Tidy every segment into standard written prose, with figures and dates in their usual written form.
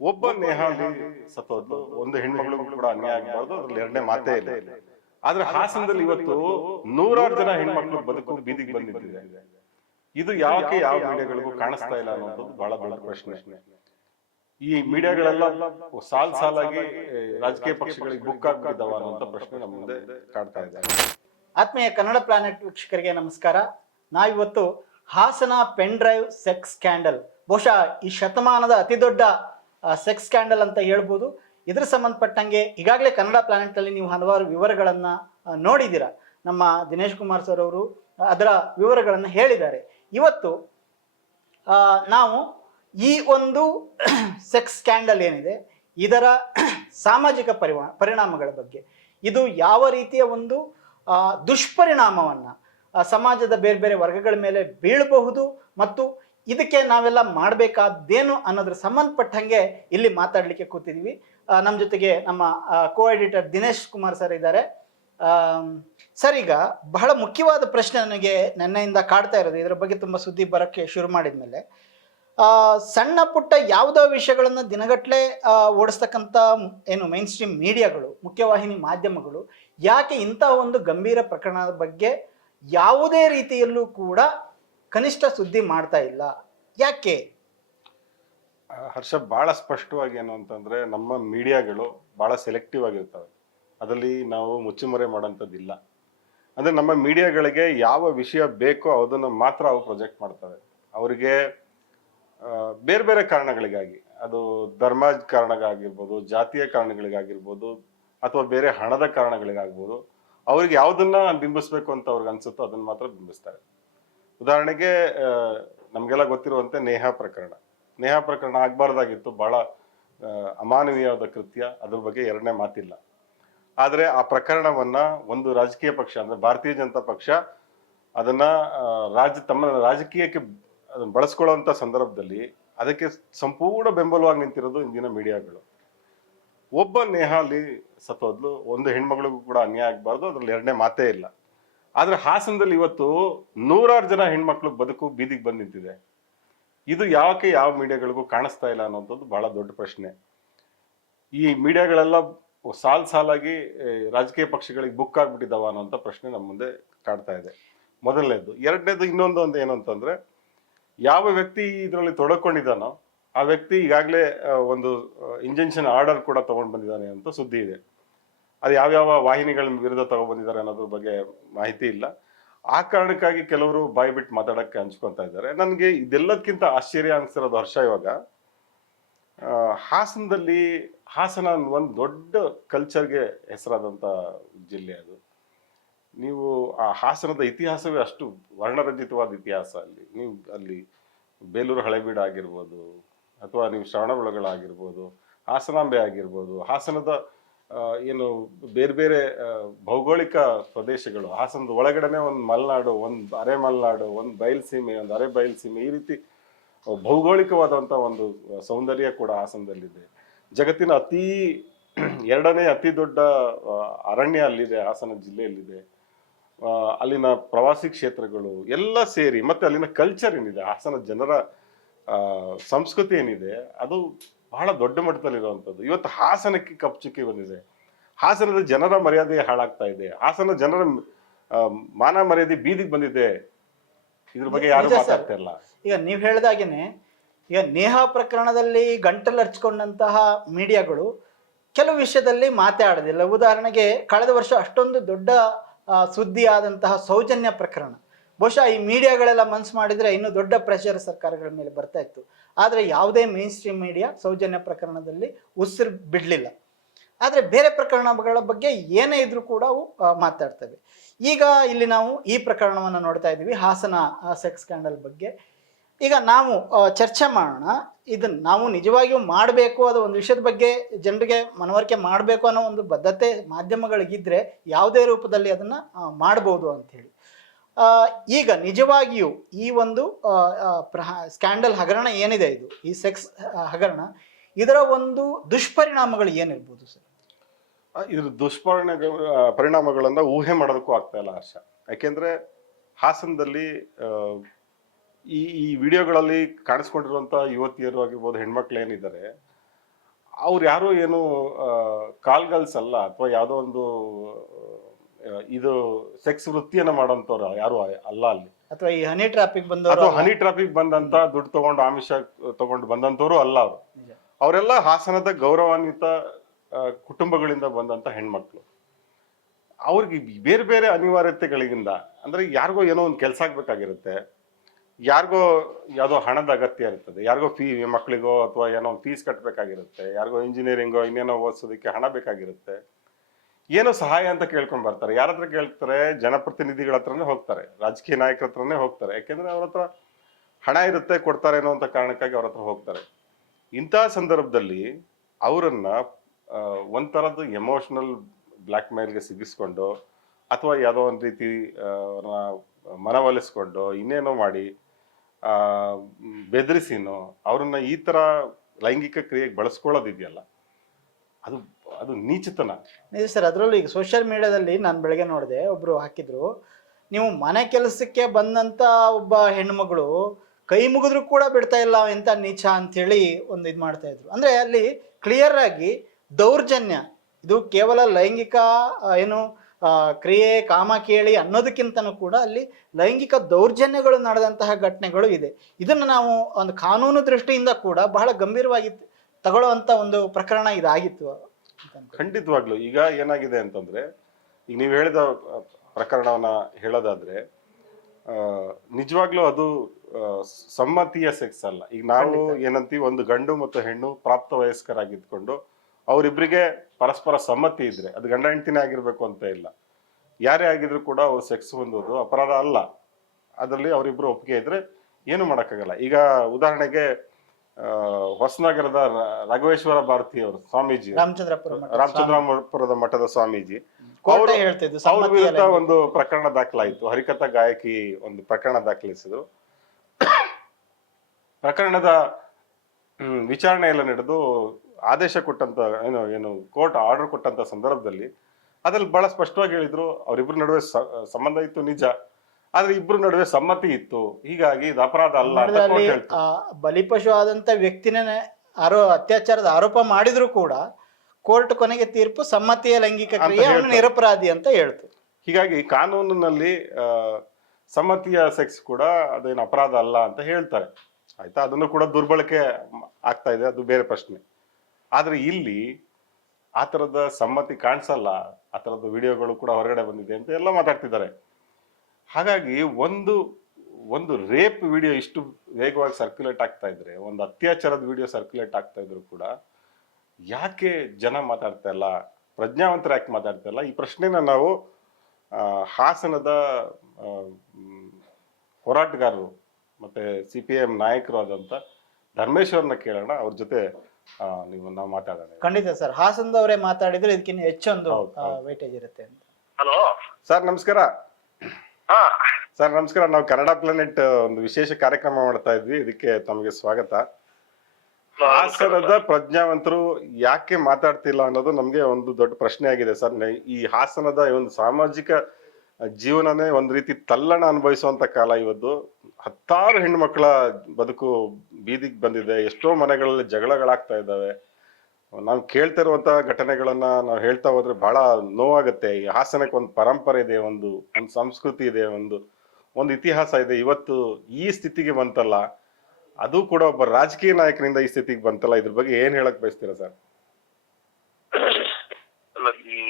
ಒಬ್ಬ ನೇಹಾಲಿ ಸತ್ತೋದ್ಲು, ಒಂದು ಹೆಣ್ಮಗಳಿಗೂ ಕೂಡ ಅನ್ಯಾಯ ಆಗಬಾರ್ದು, ಅದ್ರಲ್ಲಿ ಎರಡನೇ ಮಾತೇ ಇಲ್ಲ. ಆದ್ರೆ ಹಾಸನದಲ್ಲಿ ಇವತ್ತು ನೂರಾರು ಜನ ಹೆಣ್ಮಕ್ಳು ಬದುಕು ಬೀದಿಗೆ ಬಂದಿದ್ದಿದೆ. ಇದು ಯಾಕೆ ಯಾವ ಮೀಡಿಯಾಗಳಿಗೂ ಕಾಣಿಸ್ತಾ ಇಲ್ಲ ಅನ್ನೋದು ಬಹಳ ದೊಡ್ಡ ಪ್ರಶ್ನೆ. ಈ ಮೀಡಿಯಾಗಳೆಲ್ಲ ಸಾಲಾಗಿ ರಾಜಕೀಯ ಪಕ್ಷಗಳಿಗೆ ಬುಕ್ ಆಗ್ಬಿಟ್ಟಿದ್ದಾವ ಅನ್ನೋಂಥ ಪ್ರಶ್ನೆ ನಮ್ಮ ಮುಂದೆ ಕಾಡ್ತಾ ಇದೆ. ಆತ್ಮೀಯ ಕನ್ನಡ ಪ್ಲಾನೆಟ್ ವೀಕ್ಷಕರಿಗೆ ನಮಸ್ಕಾರ. ನಾವಿವತ್ತು Hassan pen drive sex scandal, ಬಹುಶಃ ಈ ಶತಮಾನದ ಅತಿ ದೊಡ್ಡ ಸೆಕ್ಸ್ ಸ್ಕ್ಯಾಂಡಲ್ ಅಂತ ಹೇಳ್ಬೋದು. ಇದ್ರ ಸಂಬಂಧಪಟ್ಟಂಗೆ ಈಗಾಗಲೇ ಕನ್ನಡ ಪ್ಲಾನೆಟ್ ಅಲ್ಲಿ ನೀವು ಹಲವಾರು ವಿವರಗಳನ್ನ ನೋಡಿದ್ದೀರಾ. ನಮ್ಮ ದಿನೇಶ್ ಕುಮಾರ್ ಸರ್ ಅವರು ಅದರ ವಿವರಗಳನ್ನು ಹೇಳಿದ್ದಾರೆ. ಇವತ್ತು ನಾವು ಈ ಒಂದು ಸೆಕ್ಸ್ ಸ್ಕ್ಯಾಂಡಲ್ ಏನಿದೆ ಇದರ ಸಾಮಾಜಿಕ ಪರಿಣಾಮಗಳ ಬಗ್ಗೆ, ಇದು ಯಾವ ರೀತಿಯ ಒಂದು ದುಷ್ಪರಿಣಾಮವನ್ನು ಸಮಾಜದ ಬೇರೆ ಬೇರೆ ವರ್ಗಗಳ ಮೇಲೆ ಬೀಳಬಹುದು ಮತ್ತು ಇದಕ್ಕೆ ನಾವೆಲ್ಲ ಮಾಡಬೇಕಾದ್ದೇನು ಅನ್ನೋದ್ರ ಸಂಬಂಧಪಟ್ಟಂಗೆ ಇಲ್ಲಿ ಮಾತಾಡಲಿಕ್ಕೆ ಕೂತಿದ್ದೀವಿ. ನಮ್ಮ ಜೊತೆಗೆ ನಮ್ಮ ಕೋ ಎಡಿಟರ್ ದಿನೇಶ್ ಕುಮಾರ್ ಸರ್ ಇದ್ದಾರೆ. ಸರ್, ಈಗ ಬಹಳ ಮುಖ್ಯವಾದ ಪ್ರಶ್ನೆ ನನಗೆ ನೆನ್ನೆಯಿಂದ ಕಾಡ್ತಾ ಇರೋದು, ಇದರ ಬಗ್ಗೆ ತುಂಬ ಸುದ್ದಿ ಬರೋಕ್ಕೆ ಶುರು ಮಾಡಿದ ಮೇಲೆ, ಸಣ್ಣ ಪುಟ್ಟ ಯಾವುದೋ ವಿಷಯಗಳನ್ನು ದಿನಗಟ್ಟಲೆ ಓಡಿಸ್ತಕ್ಕಂಥ ಏನು ಮೈನ್ ಸ್ಟ್ರೀಮ್ ಮೀಡಿಯಾಗಳು, ಮುಖ್ಯವಾಹಿನಿ ಮಾಧ್ಯಮಗಳು ಯಾಕೆ ಇಂಥ ಒಂದು ಗಂಭೀರ ಪ್ರಕರಣದ ಬಗ್ಗೆ ಯಾವುದೇ ರೀತಿಯಲ್ಲೂ ಕೂಡ ಕನಿಷ್ಠ ಸುದ್ದಿ ಮಾಡ್ತಾ ಇಲ್ಲ? ಯಾಕೆ? ಹರ್ಷ, ಬಹಳ ಸ್ಪಷ್ಟವಾಗಿ ಏನು ಅಂತಂದ್ರೆ, ನಮ್ಮ ಮೀಡಿಯಾಗಳು ಬಹಳ ಸೆಲೆಕ್ಟಿವ್ ಆಗಿರ್ತವೆ. ಅದರಲ್ಲಿ ನಾವು ಮುಚ್ಚುಮರೆ ಮಾಡೋಂಥದ್ದಿಲ್ಲ. ಅಂದ್ರೆ ನಮ್ಮ ಮೀಡಿಯಾಗಳಿಗೆ ಯಾವ ವಿಷಯ ಬೇಕೋ ಅದನ್ನು ಮಾತ್ರ ಅವು ಪ್ರೊಜೆಕ್ಟ್ ಮಾಡ್ತವೆ. ಅವರಿಗೆ ಬೇರೆ ಬೇರೆ ಕಾರಣಗಳಿಗಾಗಿ, ಅದು ಧರ್ಮ ಕಾರಣಗಾಗಿರ್ಬೋದು, ಜಾತಿಯ ಕಾರಣಗಳಿಗಾಗಿರ್ಬೋದು, ಅಥವಾ ಬೇರೆ ಹಣದ ಕಾರಣಗಳಿಗಾಗ್ಬೋದು, ಅವ್ರಿಗೆ ಯಾವುದನ್ನ ಬಿಂಬಿಸ್ಬೇಕು ಅಂತ ಅವ್ರಿಗೆ ಅನ್ಸುತ್ತೋ ಅದನ್ನ ಮಾತ್ರ ಬಿಂಬಿಸ್ತಾರೆ. ಉದಾಹರಣೆಗೆ ನಮಗೆಲ್ಲ ಗೊತ್ತಿರುವಂತೆ ನೇಹಾ ಪ್ರಕರಣ ಆಗ್ಬಾರ್ದಾಗಿತ್ತು, ಬಹಳ ಅಮಾನವೀಯವಾದ ಕೃತ್ಯ, ಅದ್ರ ಬಗ್ಗೆ ಎರಡನೇ ಮಾತಿಲ್ಲ. ಆದ್ರೆ ಆ ಪ್ರಕರಣವನ್ನ ಒಂದು ರಾಜಕೀಯ ಪಕ್ಷ ಅಂದ್ರೆ ಭಾರತೀಯ ಜನತಾ ಪಕ್ಷ ಅದನ್ನ ತಮ್ಮ ರಾಜಕೀಯಕ್ಕೆ ಅದನ್ನ ಬಳಸ್ಕೊಳ್ಳುವಂತ ಸಂದರ್ಭದಲ್ಲಿ ಅದಕ್ಕೆ ಸಂಪೂರ್ಣ ಬೆಂಬಲವಾಗಿ ನಿಂತಿರೋದು ಇಂದಿನ ಮೀಡಿಯಾಗಳು. ಒಬ್ಬ ನೇಹಾಲಿ ಸತ್ತೋದ್ಲು, ಒಂದು ಹೆಣ್ಮಗಳಿಗೂ ಕೂಡ ಅನ್ಯಾಯ ಆಗಬಾರ್ದು, ಅದ್ರಲ್ಲಿ ಎರಡನೇ ಮಾತೇ ಇಲ್ಲ. ಆದ್ರೆ ಹಾಸನದಲ್ಲಿ ಇವತ್ತು ನೂರಾರು ಜನ ಹೆಣ್ಮಕ್ಳು ಬದುಕು ಬೀದಿಗೆ ಬಂದ್ ನಿಂತಿದೆ. ಇದು ಯಾಕೆ ಯಾವ ಮೀಡಿಯಾಗಳಿಗೂ ಕಾಣಿಸ್ತಾ ಇಲ್ಲ ಅನ್ನೋದು ಬಹಳ ದೊಡ್ಡ ಪ್ರಶ್ನೆ. ಈ ಮೀಡಿಯಾಗಳೆಲ್ಲ ಸಾಲಾಗಿ ರಾಜಕೀಯ ಪಕ್ಷಗಳಿಗೆ ಬುಕ್ ಆಗ್ಬಿಟ್ಟಿದ್ದಾವ ಅನ್ನೋಂಥ ಪ್ರಶ್ನೆ ನಮ್ಮ ಮುಂದೆ ಕಾಡ್ತಾ ಇದೆ. ಮೊದಲನೇದು. ಎರಡನೇದು, ಇನ್ನೊಂದು ಏನು ಅಂತಂದ್ರೆ, ಯಾವ ವ್ಯಕ್ತಿ ಇದರಲ್ಲಿ ತೊಡಕೊಂಡಿದ್ದಾನೋ ಆ ವ್ಯಕ್ತಿ ಈಗಾಗಲೇ ಒಂದು ಇಂಜೆಕ್ಷನ್ ಆರ್ಡರ್ ಕೂಡ ತಗೊಂಡು ಬಂದಿದ್ದಾನೆ ಅಂತ ಸುದ್ದಿ ಇದೆ. ಅದು ಯಾವ್ಯಾವ ವಾಹಿನಿಗಳ ವಿರುದ್ಧ ತಗೊಂಡ್ಬಂದಿದ್ದಾರೆ ಅನ್ನೋದ್ರ ಬಗ್ಗೆ ಮಾಹಿತಿ ಇಲ್ಲ. ಆ ಕಾರಣಕ್ಕಾಗಿ ಕೆಲವರು ಬಾಯಿ ಬಿಟ್ಟು ಮಾತಾಡಕ್ಕೆ ಹಂಚ್ಕೊತಾ ಇದ್ದಾರೆ. ನನಗೆ ಇದೆಲ್ಲದಕ್ಕಿಂತ ಆಶ್ಚರ್ಯ ಅನಿಸ್ತಿರೋದು ಹರ್ಷ, ಇವಾಗ ಹಾಸನ ಒಂದು ದೊಡ್ಡ ಕಲ್ಚರ್ಗೆ ಹೆಸರಾದಂಥ ಜಿಲ್ಲೆ ಅದು. ನೀವು ಆ ಹಾಸನದ ಇತಿಹಾಸವೇ ಅಷ್ಟು ವರ್ಣರಂಜಿತವಾದ ಇತಿಹಾಸ. ಅಲ್ಲಿ ಬೇಲೂರು ಹಳೆಬೀಡು ಆಗಿರ್ಬೋದು, ಅಥವಾ ನೀವು ಶ್ರವಣಬೆಳಗೊಳ ಹಾಸನಾಂಬೆ ಆಗಿರ್ಬೋದು, ಹಾಸನದ ಏನು ಬೇರೆ ಬೇರೆ ಭೌಗೋಳಿಕ ಪ್ರದೇಶಗಳು, ಹಾಸನದ ಒಳಗಡೆನೆ ಒಂದು ಮಲೆನಾಡು, ಒಂದು ಅರೆ ಮಲೆನಾಡು, ಒಂದು ಬಯಲ್ಸೀಮೆ, ಒಂದು ಅರೆ ಬಯಲ್ಸೀಮೆ, ಈ ರೀತಿ ಭೌಗೋಳಿಕವಾದಂಥ ಒಂದು ಸೌಂದರ್ಯ ಕೂಡ ಹಾಸನದಲ್ಲಿದೆ. ಜಗತ್ತಿನ ಎರಡನೇ ಅತಿ ದೊಡ್ಡ ಅರಣ್ಯ ಅಲ್ಲಿದೆ, ಹಾಸನ ಜಿಲ್ಲೆಯಲ್ಲಿದೆ. ಅಲ್ಲಿನ ಪ್ರವಾಸಿ ಕ್ಷೇತ್ರಗಳು ಎಲ್ಲ ಸೇರಿ, ಮತ್ತೆ ಅಲ್ಲಿನ ಕಲ್ಚರ್ ಏನಿದೆ, ಹಾಸನ ಜನರ ಸಂಸ್ಕೃತಿ ಏನಿದೆ, ಅದು ಬಹಳ ದೊಡ್ಡ ಮಟ್ಟದಲ್ಲಿರುವಂಥದ್ದು. ಇವತ್ತು ಹಾಸನಕ್ಕೆ ಕಪ್ಪು ಚುಕ್ಕಿ ಬಂದಿದೆ. ಹಾಸನದ ಜನರ ಮರ್ಯಾದೆ ಹಾಳಾಗ್ತಾ ಇದೆ. ಹಾಸನ ಜನರ ಮಾನ ಮರ್ಯಾದೆ ಬೀದಿಗೆ ಬಂದಿದೆ. ಇದ್ರ ಬಗ್ಗೆ ಯಾರು ಮಾತಾಡ್ತಾ ಇಲ್ಲ. ಈಗ ನೀವು ಹೇಳ್ದಾಗೇನೆ, ಈಗ ನೇಹಾ ಪ್ರಕರಣದಲ್ಲಿ ಗಂಟಲು ಹರ್ಚ್ಕೊಂಡಂತಹ ಮೀಡಿಯಾಗಳು ಕೆಲವು ವಿಷಯದಲ್ಲಿ ಮಾತಾಡೋದಿಲ್ಲ. ಉದಾಹರಣೆಗೆ, ಕಳೆದ ವರ್ಷ ಅಷ್ಟೊಂದು ದೊಡ್ಡ ಸುದ್ದಿ ಆದಂತಹ ಸೌಜನ್ಯ ಪ್ರಕರಣ, ಬಹುಶಃ ಈ ಮೀಡಿಯಾಗಳೆಲ್ಲ ಮನಸ್ಸು ಮಾಡಿದರೆ ಇನ್ನೂ ದೊಡ್ಡ ಪ್ರೆಷರ್ ಸರ್ಕಾರಗಳ ಮೇಲೆ ಬರ್ತಾ ಇತ್ತು. ಆದರೆ ಯಾವುದೇ ಮೇನ್ ಸ್ಟ್ರೀಮ್ ಮೀಡಿಯಾ ಸೌಜನ್ಯ ಪ್ರಕರಣದಲ್ಲಿ ಉಸಿರು ಬಿಡಲಿಲ್ಲ. ಆದರೆ ಬೇರೆ ಪ್ರಕರಣಗಳ ಬಗ್ಗೆ ಏನೇ ಇದ್ರೂ ಕೂಡ ಅವು ಮಾತಾಡ್ತವೆ. ಈಗ ಇಲ್ಲಿ ನಾವು ಈ ಪ್ರಕರಣವನ್ನು ನೋಡ್ತಾ ಇದ್ದೀವಿ, ಹಾಸನ ಸೆಕ್ಸ್ ಸ್ಕ್ಯಾಂಡಲ್ ಬಗ್ಗೆ. ಈಗ ನಾವು ಚರ್ಚೆ ಮಾಡೋಣ. ಇದನ್ನು ನಾವು ನಿಜವಾಗಿಯೂ ಮಾಡಬೇಕು, ಅದು ಒಂದು ವಿಷಯದ ಬಗ್ಗೆ ಜನರಿಗೆ ಮನವರಿಕೆ ಮಾಡಬೇಕು ಅನ್ನೋ ಒಂದು ಬದ್ಧತೆ ಮಾಧ್ಯಮಗಳಿಗಿದ್ರೆ ಯಾವುದೇ ರೂಪದಲ್ಲಿ ಅದನ್ನು ಮಾಡ್ಬೋದು ಅಂಥೇಳಿ. ಈಗ ನಿಜವಾಗಿಯೂ ಈ ಒಂದು ಸ್ಕ್ಯಾಂಡಲ್ ಹಗರಣ ಏನಿದೆ, ಈ ಸೆಕ್ಸ್ ಹಗರಣ, ಇದರ ಒಂದು ದುಷ್ಪರಿಣಾಮಗಳು ಏನಿರ್ಬೋದು ಸರ್? ಇದ್ರ ಪರಿಣಾಮಗಳನ್ನ ಊಹೆ ಮಾಡೋದಕ್ಕೂ ಆಗ್ತಾ ಇಲ್ಲ ಹರ್ಷ. ಯಾಕೆಂದ್ರೆ ಹಾಸನದಲ್ಲಿ ಈ ವಿಡಿಯೋಗಳಲ್ಲಿ ಕಾಣಿಸ್ಕೊಂಡಿರುವಂತ ಯುವತಿಯರು ಆಗಿರ್ಬೋದು, ಹೆಣ್ಮಕ್ಳು ಏನಿದ್ದಾರೆ, ಅವ್ರು ಯಾರು ಏನು ಕಾಲ್ಗಲ್ಸ್ ಅಲ್ಲ, ಅಥವಾ ಯಾವುದೋ ಒಂದು ಇದು ಸೆಕ್ಸ್ ವೃತ್ತಿಯನ್ನ ಮಾಡೋಂಥವ್ರು ಯಾರು ಅಲ್ಲ ಅಲ್ಲಿ. ಅಥವಾ ಈ ಹನಿ ಟ್ರಾಪಿಕ್ ಬಂದವರು ಅಥವಾ ಹನಿ ಟ್ರಾಫಿಕ್ ಬಂದಂತ ದುಡ್ಡು ತಗೊಂಡು ಆಮಿಷ ತಗೊಂಡು ಬಂದಂತವ್ರು ಅಲ್ಲ ಅವರು. ಅವರೆಲ್ಲ ಹಾಸನದ ಗೌರವಾನ್ವಿತ ಕುಟುಂಬಗಳಿಂದ ಬಂದಂತ ಹೆಣ್ಮಕ್ಳು. ಅವ್ರಿಗೆ ಬೇರೆ ಬೇರೆ ಅನಿವಾರ್ಯತೆಗಳಿಂದ, ಅಂದ್ರೆ ಯಾರಿಗೋ ಏನೋ ಒಂದು ಕೆಲಸ ಆಗ್ಬೇಕಾಗಿರುತ್ತೆ, ಯಾರಿಗೋ ಯಾವುದೋ ಹಣದ ಅಗತ್ಯ ಇರ್ತದೆ, ಯಾರಿಗೋ ಮಕ್ಕಳಿಗೋ ಅಥವಾ ಏನೋ ಒಂದು ಫೀಸ್ ಕಟ್ಟಬೇಕಾಗಿರುತ್ತೆ, ಯಾರಿಗೋ ಇಂಜಿನಿಯರಿಂಗೋ ಇನ್ನೇನೋ ಓದಿಸೋದಕ್ಕೆ ಹಣ ಬೇಕಾಗಿರುತ್ತೆ, ಏನೋ ಸಹಾಯ ಅಂತ ಕೇಳ್ಕೊಂಡ್ ಬರ್ತಾರೆ. ಯಾರ ಹತ್ರ ಕೇಳ್ತಾರೆ? ಜನಪ್ರತಿನಿಧಿಗಳ ಹತ್ರನೇ ಹೋಗ್ತಾರೆ, ರಾಜಕೀಯ ನಾಯಕರ ಹತ್ರನೇ ಹೋಗ್ತಾರೆ. ಯಾಕೆಂದ್ರೆ ಅವ್ರ ಹತ್ರ ಹಣ ಇರುತ್ತೆ, ಕೊಡ್ತಾರೆ ಅನ್ನೋ ಅಂತ ಕಾರಣಕ್ಕಾಗಿ ಅವ್ರ ಹತ್ರ ಹೋಗ್ತಾರೆ. ಇಂತಹ ಸಂದರ್ಭದಲ್ಲಿ ಅವರನ್ನ ಒಂಥರದ್ದು ಎಮೋಷನಲ್ ಬ್ಲ್ಯಾಕ್ ಮೇಲ್ಗೆ ಸಿಗಿಸ್ಕೊಂಡು, ಅಥವಾ ಯಾವುದೋ ಒಂದು ರೀತಿ ಮನವೊಲಿಸ್ಕೊಂಡು ಇನ್ನೇನೋ ಮಾಡಿ ಬೆದರಿಸಿನೋ ಅವ್ರನ್ನ ಈ ತರ ಲೈಂಗಿಕ ಕ್ರಿಯೆಗೆ ಬಳಸ್ಕೊಳ್ಳೋದಿದೆಯಲ್ಲ, ಅದು ಅದು ನೀಚತನ. ನಿಜ ಸರ್. ಅದರಲ್ಲೂ ಈಗ ಸೋಷಿಯಲ್ ಮೀಡಿಯಾದಲ್ಲಿ ನಾನು ಬೆಳಗ್ಗೆ ನೋಡಿದೆ, ಒಬ್ರು ಹಾಕಿದ್ರು, ನೀವು ಮನೆ ಕೆಲಸಕ್ಕೆ ಬಂದಂತ ಒಬ್ಬ ಹೆಣ್ಮಗಳು ಕೈ ಮುಗಿದ್ರು ಕೂಡ ಬಿಡ್ತಾ ಇಲ್ಲ ಎಂತ ನೀಚ ಅಂತೇಳಿ ಒಂದು ಇದು ಮಾಡ್ತಾ ಇದ್ರು. ಅಂದ್ರೆ ಅಲ್ಲಿ ಕ್ಲಿಯರ್ ಆಗಿ ದೌರ್ಜನ್ಯ, ಇದು ಕೇವಲ ಲೈಂಗಿಕ ಏನು ಕ್ರಿಯೆ ಕಾಮ ಕೇಳಿ ಅನ್ನೋದಕ್ಕಿಂತನೂ ಕೂಡ ಅಲ್ಲಿ ಲೈಂಗಿಕ ದೌರ್ಜನ್ಯಗಳು ನಡೆದಂತಹ ಘಟನೆಗಳು ಇದೆ. ಇದನ್ನು ನಾವು ಒಂದು ಕಾನೂನು ದೃಷ್ಟಿಯಿಂದ ಕೂಡ ಬಹಳ ಗಂಭೀರವಾಗಿ ತಗೊಳ್ಳುವಂತ ಒಂದು ಪ್ರಕರಣ ಇದಾಗಿತ್ತು. ಖಂಡಿತವಾಗ್ಲು. ಈಗ ಏನಾಗಿದೆ ಅಂತಂದ್ರೆ, ಈಗ ನೀವು ಹೇಳಿದ ಪ್ರಕರಣವನ್ನ ಹೇಳೋದಾದ್ರೆ, ನಿಜವಾಗ್ಲೂ ಅದು ಸಮ್ಮತಿಯ ಸೆಕ್ಸ್ ಅಲ್ಲ. ಈಗ ನಾವು ಏನಂತೀವಿ, ಒಂದು ಗಂಡು ಮತ್ತು ಹೆಣ್ಣು ಪ್ರಾಪ್ತ ವಯಸ್ಕರಾಗಿದ್ಕೊಂಡು ಅವರಿಬ್ಬರಿಗೆ ಪರಸ್ಪರ ಸಮ್ಮತಿ ಇದ್ರೆ ಅದು ಗಂಡ ಹೆಂಡತಿನೇ ಆಗಿರ್ಬೇಕು ಅಂತ ಇಲ್ಲ. ಯಾರೇ ಆಗಿದ್ರು ಕೂಡ ಅವ್ರು ಸೆಕ್ಸ್ ಹೊಂದೋದು ಅಪರಾಧ ಅಲ್ಲ. ಅದರಲ್ಲಿ ಅವರಿಬ್ರು ಒಪ್ಪಿಗೆ ಇದ್ರೆ ಏನು ಮಾಡೋಕ್ಕಾಗಲ್ಲ. ಈಗ ಉದಾಹರಣೆಗೆ ಹೊಸನಗರದ ರಾಘವೇಶ್ವರ ಭಾರತಿ ಅವರು ಸ್ವಾಮೀಜಿ, ರಾಮಚಂದ್ರಪುರದ ಮಠದ ಸ್ವಾಮೀಜಿ, ಅವ್ರ ವಿರುದ್ಧ ಒಂದು ಪ್ರಕರಣ ದಾಖಲಾಯಿತು. ಹರಿಕಥಾ ಗಾಯಕಿ ಒಂದು ಪ್ರಕರಣ ದಾಖಲಿಸಿದ್ರು. ಪ್ರಕರಣದ ವಿಚಾರಣೆ ಎಲ್ಲ ನಡೆದು ಆದೇಶ ಕೊಟ್ಟಂತ ಏನು ಕೋರ್ಟ್ ಆರ್ಡರ್ ಕೊಟ್ಟಂತ ಸಂದರ್ಭದಲ್ಲಿ ಅದ್ರಲ್ಲಿ ಬಹಳ ಸ್ಪಷ್ಟವಾಗಿ ಹೇಳಿದ್ರು, ಅವರಿಬ್ರು ನಡುವೆ ಸಂಬಂಧ ಇತ್ತು ನಿಜ, ಆದ್ರೆ ಇಬ್ರು ನಡುವೆ ಸಮ್ಮತಿ ಇತ್ತು, ಹೀಗಾಗಿ ಇದು ಅಪರಾಧ ಅಲ್ಲ. ಬಲಿಪಶು ಆದಂತ ವ್ಯಕ್ತಿನೇ ಅತ್ಯಾಚಾರದ ಆರೋಪ ಮಾಡಿದ್ರು ಕೂಡ ಕೋರ್ಟ್ ಕೊನೆಗೆ ತೀರ್ಪು ಸಮ್ಮತಿಯ ಲೈಂಗಿಕ ಕ್ರಿಯೆ ನಿರಪರಾಧಿ ಅಂತ ಹೇಳ್ತು. ಹೀಗಾಗಿ ಕಾನೂನಿನಲ್ಲಿ ಸಮ್ಮತಿಯ ಸೆಕ್ಸ್ ಕೂಡ ಅದೇನು ಅಪರಾಧ ಅಲ್ಲ ಅಂತ ಹೇಳ್ತಾರೆ. ಆಯ್ತಾ, ಅದನ್ನು ಕೂಡ ದುರ್ಬಳಕೆ ಆಗ್ತಾ ಇದೆ, ಅದು ಬೇರೆ ಪ್ರಶ್ನೆ. ಆದ್ರೆ ಇಲ್ಲಿ ಆ ತರದ ಸಮ್ಮತಿ ಕಾಣಿಸಲ್ಲ, ಆ ತರದ ವಿಡಿಯೋಗಳು ಕೂಡ ಹೊರಗಡೆ ಬಂದಿದೆ ಅಂತ ಎಲ್ಲ ಮಾತಾಡ್ತಿದ್ದಾರೆ. ಹಾಗಾಗಿ ಒಂದು ರೇಪ್ ವಿಡಿಯೋ ಇಷ್ಟು ವೇಗವಾಗಿ ಸರ್ಕ್ಯುಲೇಟ್ ಆಗ್ತಾ ಇದ್ರೆ, ಒಂದು ಅತ್ಯಾಚಾರದ ವಿಡಿಯೋ ಸರ್ಕ್ಯುಲೇಟ್ ಆಗ್ತಾ ಇದ್ರು ಕೂಡ ಯಾಕೆ ಜನ ಮಾತಾಡ್ತಾ ಇಲ್ಲ, ಪ್ರಜ್ಞಾವಂತರ ಯಾಕೆ ಮಾತಾಡ್ತಾ ಇಲ್ಲ? ಈ ಪ್ರಶ್ನೆನ ನಾವು ಹಾಸನದ ಹೋರಾಟಗಾರರು ಮತ್ತೆ CPIM ನಾಯಕರು ಆದಂತ ಧರ್ಮೇಶ್ವರ್ನ ಕೇಳೋಣ, ಅವ್ರ ಜೊತೆ ನಾವು ಮಾತಾಡೋಣ. ಖಂಡಿತ ಸರ್, ಹಾಸನದವರೇ ಮಾತಾಡಿದ್ರೆ ಇದಕ್ಕಿಂತ ಹೆಚ್ಚೊಂದು ವೈಟೇಜ್ ಇರುತ್ತೆ ಅಂತ. ಹಲೋ ಸರ್, ನಮಸ್ಕಾರ. ಸರ್ ನಮಸ್ಕಾರ. ನಾವು ಕನ್ನಡ ಪ್ಲಾನೆಟ್ ಒಂದು ವಿಶೇಷ ಕಾರ್ಯಕ್ರಮ ಮಾಡ್ತಾ ಇದ್ವಿ, ಇದಕ್ಕೆ ತಮಗೆ ಸ್ವಾಗತ. ಹಾಸನದ ಪ್ರಜ್ಞಾವಂತರು ಯಾಕೆ ಮಾತಾಡ್ತಿಲ್ಲ ಅನ್ನೋದು ನಮ್ಗೆ ಒಂದು ದೊಡ್ಡ ಪ್ರಶ್ನೆ ಆಗಿದೆ ಸರ್. ಈ ಹಾಸನದ ಒಂದು ಸಾಮಾಜಿಕ ಜೀವನನೇ ಒಂದ್ ರೀತಿ ತಲ್ಲಣ ಅನುಭವಿಸುವಂತ ಕಾಲ ಇವತ್ತು. ಹತ್ತಾರು ಹೆಣ್ಣು ಮಕ್ಕಳ ಬದುಕು ಬೀದಿಗೆ ಬಂದಿದೆ, ಎಷ್ಟೋ ಮನೆಗಳಲ್ಲಿ ಜಗಳಗಳಾಗ್ತಾ ಇದ್ದಾವೆ. ನಾವು ಕೇಳ್ತಾ ಇರುವಂತ ಘಟನೆಗಳನ್ನ ನಾವು ಹೇಳ್ತಾ ಹೋದ್ರೆ ಬಹಳ ನೋವಾಗುತ್ತೆ. ಈ ಹಾಸನಕ್ಕೆ ಒಂದು ಪರಂಪರೆ ಇದೆ, ಒಂದು ಸಂಸ್ಕೃತಿ ಇದೆ, ಒಂದು ಇತಿಹಾಸ ಇದೆ. ಇವತ್ತು ಈ ಸ್ಥಿತಿಗೆ ಬಂತಲ್ಲ, ಅದು ಕೂಡ ಒಬ್ಬ ರಾಜಕೀಯ ನಾಯಕನಿಂದ ಈ ಸ್ಥಿತಿಗೆ ಬಂತಲ್ಲ, ಇದ್ರ ಬಗ್ಗೆ ಏನ್ ಹೇಳಕ್ ಬಯಸ್ತೀರಾ ಸರ್?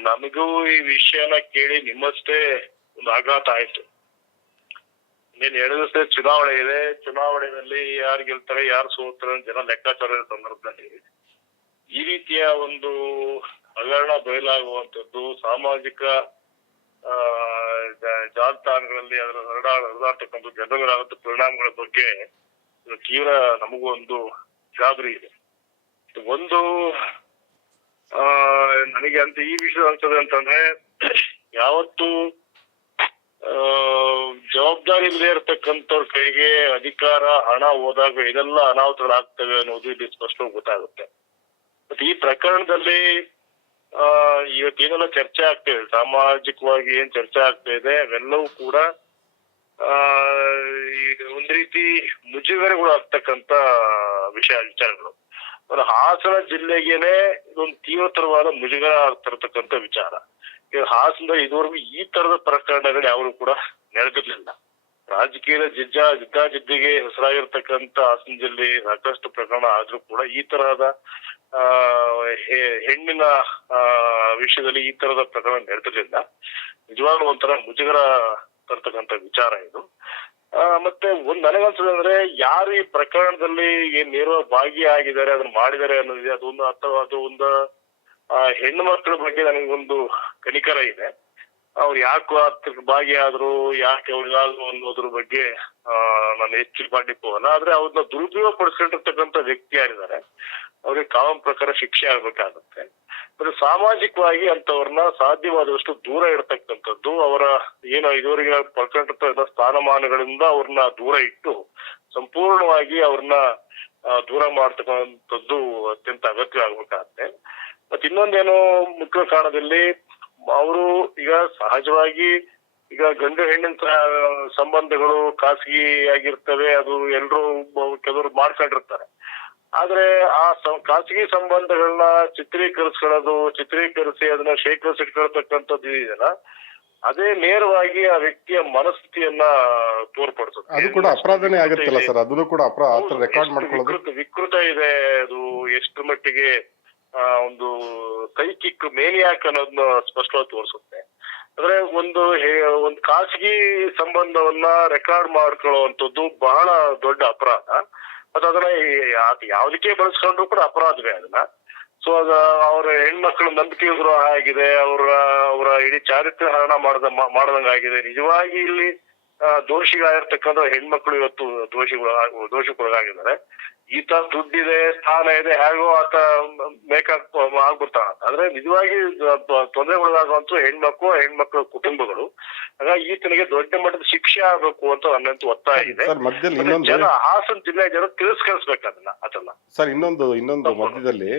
ನಮಗೂ ಈ ವಿಷಯನ ಕೇಳಿ ನಿಮ್ಮಷ್ಟೇ ಒಂದು ಆಘಾತ ಆಯ್ತು. ನೀನ್ ಹೇಳಿದಷ್ಟೇ ಚುನಾವಣೆ ಇದೆ, ಚುನಾವಣೆಯಲ್ಲಿ ಯಾರು ಗೆಲ್ತಾರೆ ಯಾರು ಸೋಲ್ತಾರೆ ಜನ ಲೆಕ್ಕಾಚಾರದ ಸಂದರ್ಭದಲ್ಲಿ ಈ ರೀತಿಯ ಒಂದು ಹಗರಣ ಬಯಲಾಗುವಂಥದ್ದು ಸಾಮಾಜಿಕ ಜಾಲತಾಣಗಳಲ್ಲಿ ಅದರ ಹರಿದಾಡ್ತಕ್ಕಂಥ ಜನಗಳಾದಂಥ ಪರಿಣಾಮಗಳ ಬಗ್ಗೆ ತೀವ್ರ ನಮಗೂ ಒಂದು ಗಾಬರಿ ಇದೆ. ಒಂದು ನನಗೆ ಅಂತ ಈ ವಿಷಯ ಅನ್ಸದೆ ಅಂತಂದ್ರೆ, ಯಾವತ್ತು ಜವಾಬ್ದಾರಿ ಇಲ್ಲದೆ ಇರತಕ್ಕಂಥವ್ರ ಕೈಗೆ ಅಧಿಕಾರ ಹಣ ಹೋದಾಗ ಇದೆಲ್ಲ ಅನಾಹುತಗಳಾಗ್ತವೆ ಅನ್ನೋದು ಇಲ್ಲಿ ಸ್ಪಷ್ಟವಾಗಿ ಗೊತ್ತಾಗುತ್ತೆ. ಮತ್ತೆ ಈ ಪ್ರಕರಣದಲ್ಲಿ ಇವತ್ತೇನೆಲ್ಲ ಚರ್ಚೆ ಆಗ್ತಾ ಇದೆ, ಸಾಮಾಜಿಕವಾಗಿ ಏನ್ ಚರ್ಚೆ ಆಗ್ತಾ ಇದೆ ಅವೆಲ್ಲವೂ ಕೂಡ ಒಂದ್ ರೀತಿ ಮುಜುಗರಗಳು ಆಗ್ತಕ್ಕಂತ ವಿಚಾರಗಳು. ಒಂದು ಹಾಸನ ಜಿಲ್ಲೆಗೇನೆ ಇದೊಂದು ತೀವ್ರತರವಾದ ಮುಜುಗರ ತರತಕ್ಕಂತ ವಿಚಾರ. ಹಾಸನ ಇದುವರೆಗೂ ಈ ತರದ ಪ್ರಕರಣಗಳು ಯಾವುದು ಕೂಡ ನಡೆದಿರ್ಲಿಲ್ಲ. ರಾಜಕೀಯದ ಜಿದ್ದಾಜಿದ್ದಿಗೆ ಹೆಸರಾಗಿರ್ತಕ್ಕಂಥ ಹಾಸನ ಜಿಲ್ಲೆ ಸಾಕಷ್ಟು ಪ್ರಕರಣ ಆದ್ರೂ ಕೂಡ ಈ ತರಹದ ಹೆಣ್ಣಿನ ವಿಷಯದಲ್ಲಿ ಈ ತರದ ಪ್ರಕರಣ ನಡೆದಿರ್ಲಿಲ್ಲ. ನಿಜವಾಗ್ಲೂ ಒಂಥರ ಮುಜುಗರ ತರ್ತಕ್ಕಂಥ ವಿಚಾರ ಇದು. ಮತ್ತೆ ನನಗನ್ಸೋದು ಅಂದ್ರೆ ಯಾರು ಈ ಪ್ರಕರಣದಲ್ಲಿ ಏನ್ ನೇರವಾಗಿ ಭಾಗಿಯಾಗಿದ್ದಾರೆ, ಅದನ್ನ ಮಾಡಿದ್ದಾರೆ ಅನ್ನೋದಿದೆ, ಅದೊಂದು ಅಥವಾ ಅದು ಒಂದು ಹೆಣ್ಣು ಮಕ್ಕಳ ಬಗ್ಗೆ ನನಗೊಂದು ಕನಿಕರ ಇದೆ. ಅವ್ರು ಯಾಕೆ ಭಾಗಿಯಾದ್ರು, ಯಾಕೆ ಅವ್ರಿಗಾದ್ರು ಅನ್ನೋದ್ರ ಬಗ್ಗೆ ನಾನು ಹೆಚ್ಚು ಮಾಡ್ಲಿಕ್ಕೆ ಹೋಗಲ್ಲ. ಆದ್ರೆ ಅವ್ರನ್ನ ದುರುಪಯೋಗ ಪಡಿಸ್ಕೊಂಡಿರ್ತಕ್ಕಂಥ ವ್ಯಕ್ತಿ ಯಾರಿದ್ದಾರೆ ಅವ್ರಿಗೆ ಕಾನೂನು ಪ್ರಕಾರ ಶಿಕ್ಷೆ ಆಗ್ಬೇಕಾಗತ್ತೆ. ಮತ್ತೆ ಸಾಮಾಜಿಕವಾಗಿ ಅಂತವ್ರನ್ನ ಸಾಧ್ಯವಾದಷ್ಟು ದೂರ ಇಡ್ತಕ್ಕಂಥದ್ದು, ಅವರ ಏನೋ ಇದುವರೆಗೆ ಪಡ್ಕೊಂಡಿರ್ತಕ್ಕಂಥ ಸ್ಥಾನಮಾನಗಳಿಂದ ಅವ್ರನ್ನ ದೂರ ಇಟ್ಟು ಸಂಪೂರ್ಣವಾಗಿ ಅವ್ರನ್ನ ದೂರ ಮಾಡ್ತಕ್ಕಂಥದ್ದು ಅತ್ಯಂತ ಅಗತ್ಯ ಆಗ್ಬೇಕಾಗತ್ತೆ. ಮತ್ತೆ ಇನ್ನೊಂದೇನು ಮುಖ್ಯ ಕಾರಣದಲ್ಲಿ ಅವರು ಈಗ ಸಹಜವಾಗಿ ಈಗ ಗಂಡು ಹೆಣ್ಣಿನ ಸಂಬಂಧಗಳು ಖಾಸಗಿ ಆಗಿರ್ತವೆ, ಅದು ಎಲ್ರು ಕೆಲವರು ಮಾಡ್ಕೊಂಡಿರ್ತಾರೆ. ಆದ್ರೆ ಆ ಖಾಸಗಿ ಸಂಬಂಧಗಳನ್ನ ಚಿತ್ರೀಕರಿಸಿ ಅದನ್ನ ಶೇಖರಿಸಿಟ್ಕೊಳ್ತಕ್ಕಂಥದ್ದು ಇದೆಯಲ್ಲ, ಅದೇ ನೇರವಾಗಿ ಆ ವ್ಯಕ್ತಿಯ ಮನಸ್ಥಿತಿಯನ್ನ ತೋರ್ಪಡಿಸುತ್ತೆ. ಅದು ಕೂಡ ಅಪರಾಧನೇ ಆಗುತ್ತಲ್ಲ ಸರ್, ಅದನ್ನು ಕೂಡ ಅಪರಾಧ ರೆಕಾರ್ಡ್ ಮಾಡ್ಕೊಳ್ಳೋದು ವಿಕೃತ ಇದೆ. ಅದು ಎಷ್ಟು ಮಟ್ಟಿಗೆ ಒಂದು ಸೈಕಿಕ್ ಮೇನಿಯಾಕ್ ಅನ್ನೋದನ್ನ ಸ್ಪಷ್ಟವಾಗಿ ತೋರಿಸುತ್ತೆ. ಅಂದ್ರೆ ಒಂದು ಖಾಸಗಿ ಸಂಬಂಧವನ್ನ ರೆಕಾರ್ಡ್ ಮಾಡ್ಕೊಳ್ಳುವಂಥದ್ದು ಬಹಳ ದೊಡ್ಡ ಅಪರಾಧ. ಮತ್ತೆ ಅದನ್ನ ಯಾವ್ದಕ್ಕೆ ಬಳಸ್ಕೊಂಡ್ರು ಕೂಡ ಅಪರಾಧವೇ ಅದನ್ನ. ಸೊ ಅದ ಅವ್ರ ಹೆಣ್ಮಕ್ಳು ನಂಬಿಕೆ ದ್ರೋಹ ಆಗಿದೆ, ಅವರ ಇಡೀ ಚಾರಿತ್ರ್ಯ ಹರಣ ಮಾಡ್ದಂಗಾಗಿದೆ. ನಿಜವಾಗಿ ಇಲ್ಲಿ ದೋಷಿಗಳಾಗಿರ್ತಕ್ಕಂಥ ಹೆಣ್ಮಕ್ಳು ಇವತ್ತು ದೋಷಿಗೊಳಗಾಗಿದ್ದಾರೆ. ಈತ ದುಡ್ಡಿದೆ, ಸ್ಥಾನ ಇದೆ, ಹೇಗೋ ಆತ ಮೇಕಪ್ ಆಗ್ಬಿಡ್ತಾನ. ಆದ್ರೆ ನಿಜವಾಗಿ ತೊಂದರೆಗೊಳಗಾಗುವಂತ ಹೆಣ್ಮಕ್ಳ ಕುಟುಂಬಗಳು. ಹಾಗಾಗಿ ಈತನಿಗೆ ದೊಡ್ಡ ಮಟ್ಟದ ಶಿಕ್ಷೆ ಆಗ್ಬೇಕು ಅಂತ ನನ್ನಂತೂ ಒತ್ತಾಯ ಇದೆ. ಜನ ಹಾಸನ ಜಿಲ್ಲೆ ಜನ ತಿರಸ್ಕರಿಸ್ಬೇಕು ಅದನ್ನ. ಸರ್ ಇನ್ನೊಂದು ಮಧ್ಯದಲ್ಲಿ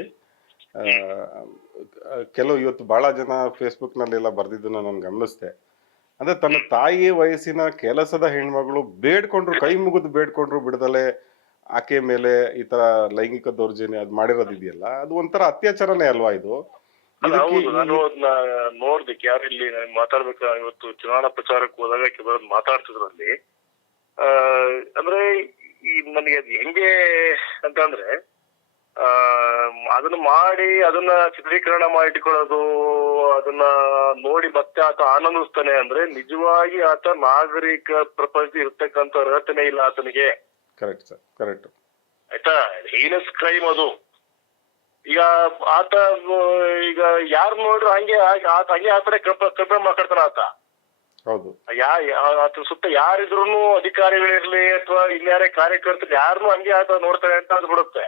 ಕೆಲವು ಇವತ್ತು ಬಹಳ ಜನ ಫೇಸ್ಬುಕ್ ನಲ್ಲೆಲ್ಲ ಬರ್ದಿದ್ದನ್ನ ನಾನು ಗಮನಿಸ್ದೆ. ಅಂದ್ರೆ ತನ್ನ ತಾಯಿ ವಯಸ್ಸಿನ ಕೆಲಸದ ಹೆಣ್ಮಗಳು ಕೈ ಮುಗಿದು ಬೇಡ್ಕೊಂಡ್ರು ಬಿಡದಲೆ ಆಕೆ ಮೇಲೆ ಈ ತರ ಲೈಂಗಿಕ ದೌರ್ಜನ್ಯ ಅದ್ ಮಾಡಿರೋದಿದೆಯಲ್ಲ, ಅದು ಒಂಥರ ಅತ್ಯಾಚಾರನೇ ಅಲ್ವಾ ಇದು? ನಾನು ಅದನ್ನ ನೋಡ್ದಕ್ಕೆ ಯಾರು ಇಲ್ಲಿ ಮಾತಾಡ್ಬೇಕ, ಇವತ್ತು ಚುನಾವಣಾ ಪ್ರಚಾರಕ್ಕೆ ಹೋದಾಗ ಕೆಲವರು ಮಾತಾಡ್ತಿದ್ರಲ್ಲಿ ಅಂದ್ರೆ ಈ ನನಗೆ ಅದು ಹೆಂಗೆ ಅಂತ ಅಂದ್ರೆ ಅದನ್ನ ಮಾಡಿ ಅದನ್ನ ಚಿತ್ರೀಕರಣ ಮಾಡಿಟ್ಕೊಳ್ಳೋದು, ಅದನ್ನ ನೋಡಿ ಮತ್ತೆ ಆತ ಆನಂದಿಸ್ತಾನೆ ಅಂದ್ರೆ ನಿಜವಾಗಿ ಆತ ನಾಗರಿಕ ಪ್ರಪಂಚ ಇರ್ತಕ್ಕಂಥ ಅರ್ಹತೆನೇ ಇಲ್ಲ ಆತನಿಗೆ. Correct sir, correct. ಆಯ್ತಾ, ಹೀನಸ್ ಕ್ರೈಮ್ ಅದು. ಈಗ ಆತ ಈಗ ಯಾರು ನೋಡ್ರು ಹಂಗೆ ಆತನೇ ಕಂಪೇರ್ ಮಾಡ್ಕೊಳ್ತಾನ ಆತ. ಹೌದು, ಆತ ಸುತ್ತ ಯಾರಿದ್ರು ಅಧಿಕಾರಿಗಳಿರ್ಲಿ ಅಥವಾ ಇನ್ಯಾರೇ ಕಾರ್ಯಕರ್ತರು ಯಾರನ್ನೂ ಹಂಗೆ ಆತ ನೋಡ್ತಾರೆ ಅಂತ ಅದು ಬಿಡುತ್ತೆ.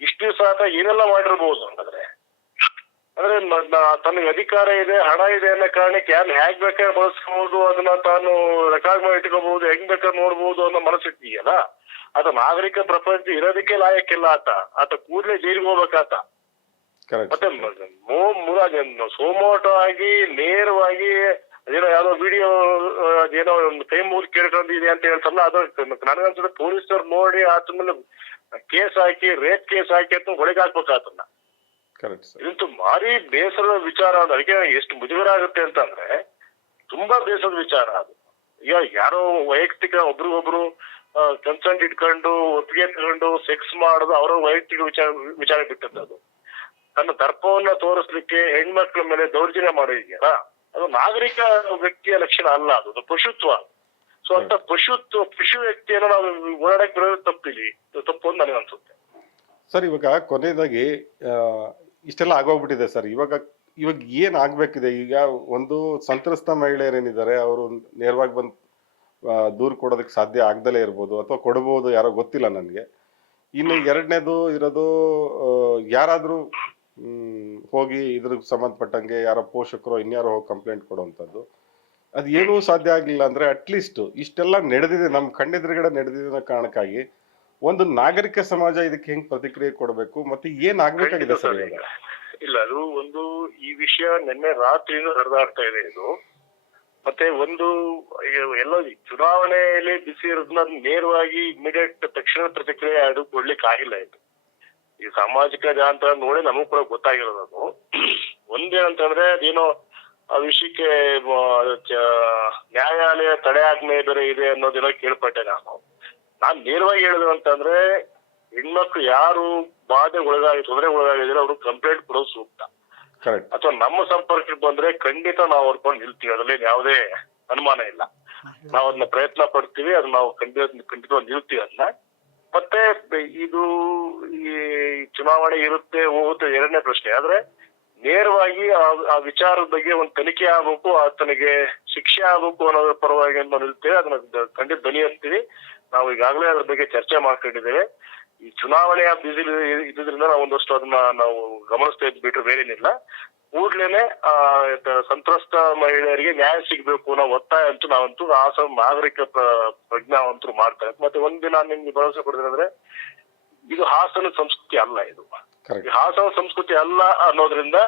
ಇಷ್ಟು ದಿವಸ ಆತ ಏನೆಲ್ಲ ಮಾಡಿರ್ಬೋದು ಅಂತಂದ್ರೆ ತನಗೆ ಅಧಿಕಾರ ಇದೆ, ಹಣ ಇದೆ ಅನ್ನೋ ಕಾರಣಕ್ಕೆ ಯಾರನ್ನ ಹೇಗ್ ಬೇಕಾದ್ರೆ ಬಳಸ್ಕೋಬಹುದು, ಅದನ್ನ ತಾನು ರೆಕಾರ್ಡ್ ಮಾಡಿ ಇಟ್ಕೋಬಹುದು, ಹೆಂಗ್ ಬೇಕಾದ್ರೆ ನೋಡ್ಬೋದು ಅನ್ನೋ ಮನಸ್ಸಿದೆಯಲ್ಲ, ಆತ ನಾಗರಿಕ ಪ್ರಪಂಚ ಇರೋದಕ್ಕೆ ಲಾಯಕ್ಕಿಲ್ಲ. ಆತ ಕೂಡಲೇ ಜೈಲಿಗೆ ಹೋಗ್ಬೇಕಾತ. ಮತ್ತೆ ಸೋಮೋಟೋ ಆಗಿ ನೇರವಾಗಿ ಅದೇನೋ ಯಾವ್ದೋ ವಿಡಿಯೋ ಅದೇನೋ ಒಂದು ಕೈ ಮುಗಿದು ಕೇಳ್ಕೊಂಡಿದೆ ಅಂತ ಹೇಳ್ತಾರಲ್ಲ, ಅದು ನನಗನ್ಸುತ್ತೆ ಪೊಲೀಸರು ನೋಡಿ ಆತ ಮೇಲೆ ಕೇಸ್ ಹಾಕಿ ರೇಪ್ ಕೇಸ್ ಹಾಕಿ ಅಂತ ಹೊಳೆಗೆ ಹಾಕ್ಬೇಕಾತನ್ನ. ಇದಂತೂ ಭಾರಿ ಬೇಸರದ ವಿಚಾರ. ಅದಕ್ಕೆ ಎಷ್ಟು ಮುಜುಗರ ಆಗುತ್ತೆ ಅಂತಂದ್ರೆ ತುಂಬಾ ಬೇಸರದ ವಿಚಾರ ಅದು. ಈಗ ಯಾರೋ ವೈಯಕ್ತಿಕ ಒಬ್ರಿಗೊಬ್ರು ಕನ್ಸೆಂಟ್ ಇಟ್ಕೊಂಡು ಒಪ್ಪಿಗೆ ತಗೊಂಡು ಸೆಕ್ಸ್ ಮಾಡೋದು ಅವರ ವೈಯಕ್ತಿಕ ವಿಚಾರ ಬಿಟ್ಟದ್ದು. ತನ್ನ ದರ್ಪವನ್ನ ತೋರಿಸ್ಲಿಕ್ಕೆ ಹೆಣ್ಮಕ್ಳ ಮೇಲೆ ದೌರ್ಜನ್ಯ ಮಾಡೋದಿದೆಯಲ್ಲ, ಅದು ನಾಗರಿಕ ವ್ಯಕ್ತಿಯ ಲಕ್ಷಣ ಅಲ್ಲ, ಅದು ಪಶುತ್ವ. ಸೊ ಅಂತ ಪಶು ವ್ಯಕ್ತಿಯನ್ನು ನಾವು ಓಡಾಡಕ್ ಬರೋದು ತಪ್ಪು ಅಂತ ನನಗೆ ಅನ್ಸುತ್ತೆ ಸರ್. ಇವಾಗ ಕೊನೆಯದಾಗಿ ಇಷ್ಟೆಲ್ಲ ಆಗೋಗ್ಬಿಟ್ಟಿದೆ ಸರ್. ಇವಾಗ ಏನ್ ಆಗ್ಬೇಕಿದೆ? ಈಗ ಒಂದು ಸಂತ್ರಸ್ತ ಮಹಿಳೆಯರೇನಿದ್ದಾರೆ ಅವರು ನೇರವಾಗಿ ಬಂದು ದೂರು ಕೊಡೋದಕ್ಕೆ ಸಾಧ್ಯ ಆಗ್ದಲೇ ಇರ್ಬೋದು, ಅಥವಾ ಕೊಡ್ಬೋದು, ಯಾರೋ ಗೊತ್ತಿಲ್ಲ ನನಗೆ. ಇನ್ನು ಎರಡನೇದು ಇರೋದು, ಯಾರಾದ್ರೂ ಹೋಗಿ ಇದ್ರಿಗೆ ಸಂಬಂಧಪಟ್ಟಂಗೆ ಯಾರೋ ಪೋಷಕರು ಇನ್ಯಾರೋ ಹೋಗಿ ಕಂಪ್ಲೇಂಟ್ ಕೊಡುವಂಥದ್ದು. ಅದು ಏನೂ ಸಾಧ್ಯ ಆಗ್ಲಿಲ್ಲ ಅಂದ್ರೆ ಅಟ್ಲೀಸ್ಟ್ ಇಷ್ಟೆಲ್ಲ ನಡೆದಿದೆ, ನಮ್ಮ ಕಣ್ಣೆದುರುಗಡೆ ನಡೆದಿದೆ ಕಾರಣಕ್ಕಾಗಿ ಒಂದು ನಾಗರಿಕ ಸಮಾಜ ಇದಕ್ಕೆ ಹೆಂಗ್ ಪ್ರತಿಕ್ರಿಯೆ ಕೊಡಬೇಕು, ಮತ್ತೆ ಏನ್ ಆಗ್ಬೇಕಾಗಿದೆ ಸರ್ ಇವಾಗ? ಇಲ್ಲ, ಅದು ಒಂದು ಈ ವಿಷಯ ನಿನ್ನೆ ರಾತ್ರಿಯಿಂದ ಹರಿದಾಡ್ತಾ ಇದೆ ಇದು. ಮತ್ತೆ ಒಂದು ಎಲ್ಲೋ ಚುನಾವಣೆಯಲ್ಲಿ ಬಿಸಿ ಇರೋದನ್ನ ನೇರವಾಗಿ ಇಮಿಡಿಯೇಟ್ ತಕ್ಷಣ ಪ್ರತಿಕ್ರಿಯೆ ಅದು ಕೊಡ್ಲಿಕ್ಕೆ ಆಗಿಲ್ಲ ಇದು. ಈ ಸಾಮಾಜಿಕ ಜಾಲತಾಣ ನೋಡಿ ನಮಗೂ ಕೂಡ ಗೊತ್ತಾಗಿರೋದು ಅದು. ಒಂದೇನಂತಂದ್ರೆ ಅದೇನೋ ಆ ವಿಷಯಕ್ಕೆ ನ್ಯಾಯಾಲಯ ತಡೆಯಾಜ್ಞೆ ಬೇರೆ ಇದೆ ಅನ್ನೋದೆಲ್ಲ ಕೇಳ್ಪಟ್ಟೆ ನಾನ್ ನೇರವಾಗಿ ಹೇಳಿದ್ರು ಅಂತಂದ್ರೆ ಹೆಣ್ಮಕ್ಳು ಯಾರು ತೊಂದರೆ ಒಳಗಾಗಿದ್ರೆ ಅವ್ರು ಕಂಪ್ಲೇಂಟ್ ಕೊಡೋದು ಸೂಕ್ತ. ಅಥವಾ ನಮ್ಮ ಸಂಪರ್ಕಕ್ಕೆ ಬಂದ್ರೆ ಖಂಡಿತ ನಾವು ಹೊರ್ಕೊಂಡು ನಿಲ್ತೀವಿ, ಅದ್ರಲ್ಲಿ ಯಾವುದೇ ಅನುಮಾನ ಇಲ್ಲ. ನಾವ್ ಅದನ್ನ ಪ್ರಯತ್ನ ಪಡ್ತೀವಿ, ಅದು ನಾವು ಖಂಡಿತವಾಗಿ ನಿಲ್ತೀವಿ ಅದನ್ನ. ಮತ್ತೆ ಇದು ಈ ಚುನಾವಣೆ ಇರುತ್ತೆ ಹೋಗುತ್ತೆ ಎರಡನೇ ಪ್ರಶ್ನೆ. ಆದ್ರೆ ನೇರವಾಗಿ ಆ ವಿಚಾರದ ಬಗ್ಗೆ ಒಂದು ತನಿಖೆ ಆಗ್ಬೇಕು, ಆತನಿಗೆ ಶಿಕ್ಷೆ ಆಗ್ಬೇಕು ಅನ್ನೋದ್ರ ಪರವಾಗಿ ಅಂತ ನಿಲ್ತೇವೆ. ಅದನ್ನ ಖಂಡಿತ ಧ್ವನಿ ಎತ್ತೀವಿ. ನಾವು ಈಗಾಗಲೇ ಅದ್ರ ಬಗ್ಗೆ ಚರ್ಚೆ ಮಾಡ್ಕೊಂಡಿದ್ದೇವೆ. ಈ ಚುನಾವಣೆಯ ಬಿಸಿ ಇದ್ರಿಂದ ನಾವು ಒಂದಷ್ಟು ಅದನ್ನ ನಾವು ಗಮನಿಸ್ತಾ ಇದ್ಬಿಟ್ರೆ ಬೇರೇನಿಲ್ಲ. ಕೂಡ್ಲೇನೆ ಸಂತ್ರಸ್ತ ಮಹಿಳೆಯರಿಗೆ ನ್ಯಾಯ ಸಿಗ್ಬೇಕು ಅನ್ನೋ ಒತ್ತಾಯ ಅಂತೂ ನಾವಂತೂ ನಾಗರಿಕ ಪ್ರಜ್ಞಾವಂತರು ಮಾಡ್ತಾರೆ. ಮತ್ತೆ ಒಂದಿನ ನಿಮ್ಗೆ ಭರವಸೆ ಕೊಡಿದ್ರೆ ಇದು ಹಾಸನ ಸಂಸ್ಕೃತಿ ಅಲ್ಲ, ಇದು ಹಾಸನ ಸಂಸ್ಕೃತಿ ಅಲ್ಲ ಅನ್ನೋದ್ರಿಂದ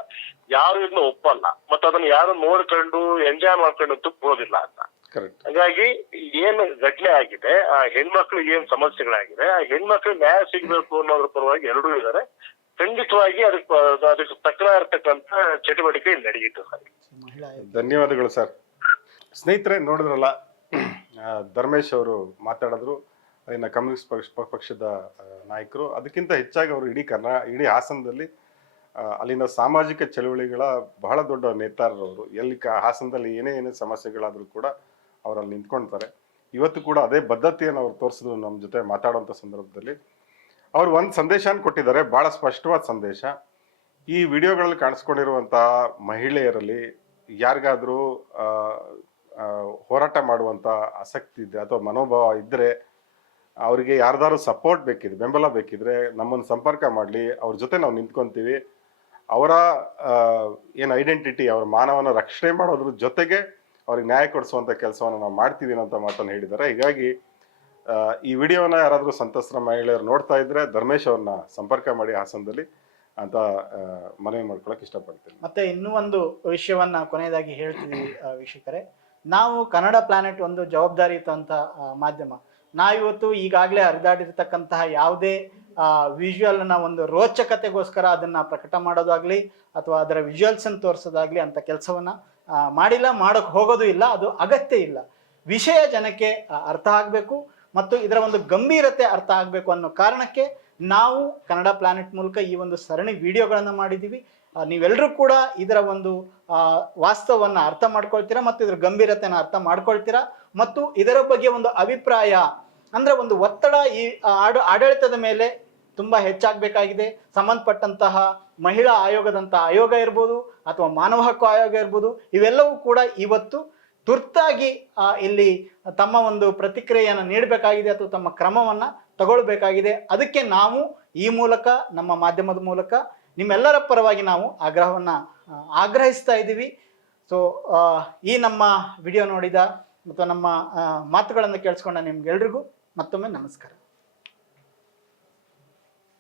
ಯಾರು ಇದನ್ನ ಒಪ್ಪಲ್ಲ. ಮತ್ತೆ ಅದನ್ನ ಯಾರು ನೋಡ್ಕೊಂಡು ಎಂಜಾಯ್ ಮಾಡ್ಕೊಂಡು ಕೊಡೋದಿಲ್ಲ ಅಂತ. ಹಾಗಾಗಿ ಏನ್ ಘಟನೆ ಆಗಿದೆ, ಆ ಹೆಣ್ಮಕ್ಳಿಗೆ ಏನ್ ಸಮಸ್ಯೆಗಳಾಗಿದೆ, ಆ ಹೆಣ್ಮಕ್ಳಿಗೆ ನ್ಯಾಯ ಸಿಗ್ಬೇಕು ಅನ್ನೋದ್ರ ಪರವಾಗಿ ಎರಡೂ ಇದ್ದಾರೆ. ಖಂಡಿತವಾಗಿ ಅದಕ್ಕೆ ತಕ್ಕನ ಇರ್ತಕ್ಕಂಥ ಚಟುವಟಿಕೆ ಇಲ್ಲಿ ನಡೆಯಿತು ಸರ್. ಧನ್ಯವಾದಗಳು ಸರ್. ಸ್ನೇಹಿತರೆ, ನೋಡಿದ್ರಲ್ಲ, ಧರ್ಮೇಶ್ ಅವರು ಮಾತಾಡಿದ್ರು, ಅಲ್ಲಿನ ಕಮ್ಯುನಿಸ್ಟ್ ಪಕ್ಷದ ನಾಯಕರು. ಅದಕ್ಕಿಂತ ಹೆಚ್ಚಾಗಿ ಅವರು ಇಡೀ ಹಾಸನದಲ್ಲಿ ಅಲ್ಲಿನ ಸಾಮಾಜಿಕ ಚಳುವಳಿಗಳ ಬಹಳ ದೊಡ್ಡ ನೇತಾರರವರು. ಎಲ್ಲಿ ಹಾಸನದಲ್ಲಿ ಏನೇ ಸಮಸ್ಯೆಗಳಾದರೂ ಕೂಡ ಅವರಲ್ಲಿ ನಿಂತ್ಕೊಳ್ತಾರೆ. ಇವತ್ತು ಕೂಡ ಅದೇ ಬದ್ಧತೆಯನ್ನು ಅವ್ರು ತೋರಿಸಿದ್ರು ನಮ್ಮ ಜೊತೆ ಮಾತಾಡುವಂಥ ಸಂದರ್ಭದಲ್ಲಿ. ಅವ್ರು ಒಂದು ಸಂದೇಶನ ಕೊಟ್ಟಿದ್ದಾರೆ, ಭಾಳ ಸ್ಪಷ್ಟವಾದ ಸಂದೇಶ. ಈ ವಿಡಿಯೋಗಳಲ್ಲಿ ಕಾಣಿಸ್ಕೊಂಡಿರುವಂತಹ ಮಹಿಳೆಯರಲ್ಲಿ ಯಾರಿಗಾದರೂ ಹೋರಾಟ ಮಾಡುವಂಥ ಆಸಕ್ತಿ ಇದೆ ಅಥವಾ ಮನೋಭಾವ ಇದ್ದರೆ, ಅವರಿಗೆ ಯಾರ್ದಾದ್ರು ಸಪೋರ್ಟ್ ಬೇಕಿದ್ರೆ, ಬೆಂಬಲ ಬೇಕಿದ್ರೆ ನಮ್ಮನ್ನು ಸಂಪರ್ಕ ಮಾಡಲಿ. ಅವ್ರ ಜೊತೆ ನಾವು ನಿಂತ್ಕೊತೀವಿ. ಅವರ ಏನು ಐಡೆಂಟಿಟಿ, ಅವರ ಮಾನವನ ರಕ್ಷಣೆ ಮಾಡೋದ್ರ ಜೊತೆಗೆ ಅವ್ರಿಗೆ ನ್ಯಾಯ ಕೊಡಿಸುವಂಥ ಕೆಲಸವನ್ನು ನಾವು ಮಾಡ್ತೀವಿ ಅಂತ ಮಾತನ್ನು ಹೇಳಿದ್ದಾರೆ. ಹೀಗಾಗಿ ಈ ವಿಡಿಯೋನ ಯಾರಾದರೂ ಸಂತ್ರಸ್ತ ಮಹಿಳೆಯರು ನೋಡ್ತಾ ಇದ್ರೆ ಧರ್ಮೇಶ್ ಅವ್ರನ್ನ ಸಂಪರ್ಕ ಮಾಡಿ ಹಾಸನದಲ್ಲಿ ಅಂತ ಮನವಿ ಮಾಡ್ಕೊಳಕ್ ಇಷ್ಟಪಡ್ತೀನಿ. ಮತ್ತೆ ಇನ್ನೂ ಒಂದು ವಿಷಯವನ್ನ ಕೊನೆಯದಾಗಿ ಹೇಳ್ತೀವಿ ವೀಕ್ಷಕರೇ, ನಾವು ಕನ್ನಡ ಪ್ಲಾನೆಟ್ ಒಂದು ಜವಾಬ್ದಾರಿಯುತ ಮಾಧ್ಯಮ. ನಾವಿವತ್ತು ಈಗಾಗಲೇ ಹರಿದಾಡಿರ್ತಕ್ಕಂತಹ ಯಾವುದೇ ವಿಜುವಲ್ನ ಒಂದು ರೋಚಕತೆಗೋಸ್ಕರ ಅದನ್ನ ಪ್ರಕಟ ಮಾಡೋದಾಗ್ಲಿ ಅಥವಾ ಅದರ ವಿಜುವಲ್ಸ್ ಅನ್ನು ತೋರಿಸೋದಾಗ್ಲಿ ಅಂತ ಕೆಲಸವನ್ನ ಮಾಡಿಲ್ಲ, ಮಾಡೋಕೆ ಹೋಗೋದು ಇಲ್ಲ. ಅದು ಅಗತ್ಯ ಇಲ್ಲ. ವಿಷಯ ಜನಕ್ಕೆ ಅರ್ಥ ಆಗಬೇಕು ಮತ್ತು ಇದರ ಒಂದು ಗಂಭೀರತೆ ಅರ್ಥ ಆಗಬೇಕು ಅನ್ನೋ ಕಾರಣಕ್ಕೆ ನಾವು ಕನ್ನಡ ಪ್ಲಾನೆಟ್ ಮೂಲಕ ಈ ಒಂದು ಸರಣಿ ವಿಡಿಯೋಗಳನ್ನು ಮಾಡಿದ್ದೀವಿ. ನೀವೆಲ್ಲರೂ ಕೂಡ ಇದರ ಒಂದು ವಾಸ್ತವವನ್ನು ಅರ್ಥ ಮಾಡ್ಕೊಳ್ತೀರಾ ಮತ್ತು ಇದರ ಗಂಭೀರತೆಯನ್ನು ಅರ್ಥ ಮಾಡ್ಕೊಳ್ತೀರಾ. ಮತ್ತು ಇದರ ಬಗ್ಗೆ ಒಂದು ಅಭಿಪ್ರಾಯ ಅಂದರೆ ಒಂದು ಒತ್ತಡ ಈ ಆಡಳಿತದ ಮೇಲೆ ತುಂಬ ಹೆಚ್ಚಾಗಬೇಕಾಗಿದೆ. ಸಂಬಂಧಪಟ್ಟಂತಹ ಮಹಿಳಾ ಆಯೋಗದಂತಹ ಆಯೋಗ ಇರ್ಬೋದು ಅಥವಾ ಮಾನವ ಹಕ್ಕು ಆಯೋಗ ಇರ್ಬೋದು, ಇವೆಲ್ಲವೂ ಕೂಡ ಇವತ್ತು ತುರ್ತಾಗಿ ಇಲ್ಲಿ ತಮ್ಮ ಒಂದು ಪ್ರತಿಕ್ರಿಯೆಯನ್ನು ನೀಡಬೇಕಾಗಿದೆ ಅಥವಾ ತಮ್ಮ ಕ್ರಮವನ್ನು ತಗೊಳ್ಬೇಕಾಗಿದೆ. ಅದಕ್ಕೆ ನಾವು ಈ ಮೂಲಕ, ನಮ್ಮ ಮಾಧ್ಯಮದ ಮೂಲಕ ನಿಮ್ಮೆಲ್ಲರ ಪರವಾಗಿ ನಾವು ಆಗ್ರಹಿಸ್ತಾ ಇದ್ದೀವಿ. ಸೊ ಈ ನಮ್ಮ ವಿಡಿಯೋ ನೋಡಿದ ಮತ್ತು ನಮ್ಮ ಮಾತುಗಳನ್ನು ಕೇಳಿಸ್ಕೊಂಡ ನಿಮ್ಗೆಲ್ರಿಗೂ ಮತ್ತೊಮ್ಮೆ ನಮಸ್ಕಾರ.